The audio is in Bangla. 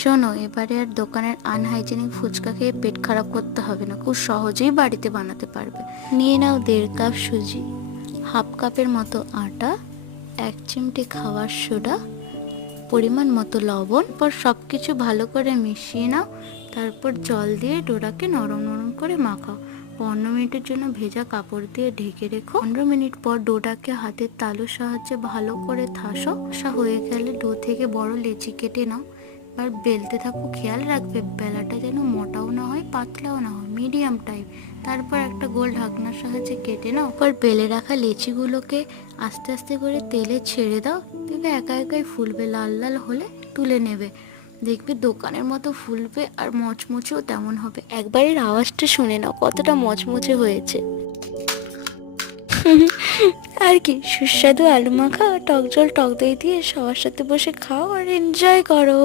শোনো, এবারে আর দোকানের আনহাইজেনিক ফুচকা খেয়ে পেট খারাপ করতে হবে না, খুব সহজেই বাড়িতে বানাতে পারবে। নিয়ে নাও 1.5 কাপ সুজি, হাফ কাপের মতো আটা, 1 চিমটে খাবার সোডা, পরিমাণ মতো লবণ। পর সব কিছু ভালো করে মিশিয়ে নাও। তারপর জল দিয়ে ডোটাকে নরম নরম করে মাখাও। 15 মিনিটের জন্য ভেজা কাপড় দিয়ে ঢেকে রেখো। 15 মিনিট পর ডোটাকে হাতের তালুর সাহায্যে ভালো করে থাসো। হয়ে গেলে ডো থেকে বড় লেচি কেটে নাও। আর বেলতে থাকো, খেয়াল রাখবে বেলাটা যেন মোটাও না হয় পাতলাও না হয়, মিডিয়াম টাইপ। তারপর একটা গোল ঢাকনার সাহায্যে কেটে নাও। পর বেলে রাখা লেচিগুলোকে আস্তে আস্তে করে তেলে ছেড়ে দাও। দেখবে একা একাই ফুলবে, লাল লাল হলে তুলে নেবে। দেখবে দোকানের মতো ফুলবে আর মচমচেও তেমন হবে। একবারের আওয়াজটা শুনে নাও কতটা মচমচে হয়েছে। আর কি সুস্বাদু আলু মাখা, টক জল টক দই দিয়ে সবার সাথে বসে খাও আর এনজয় করো।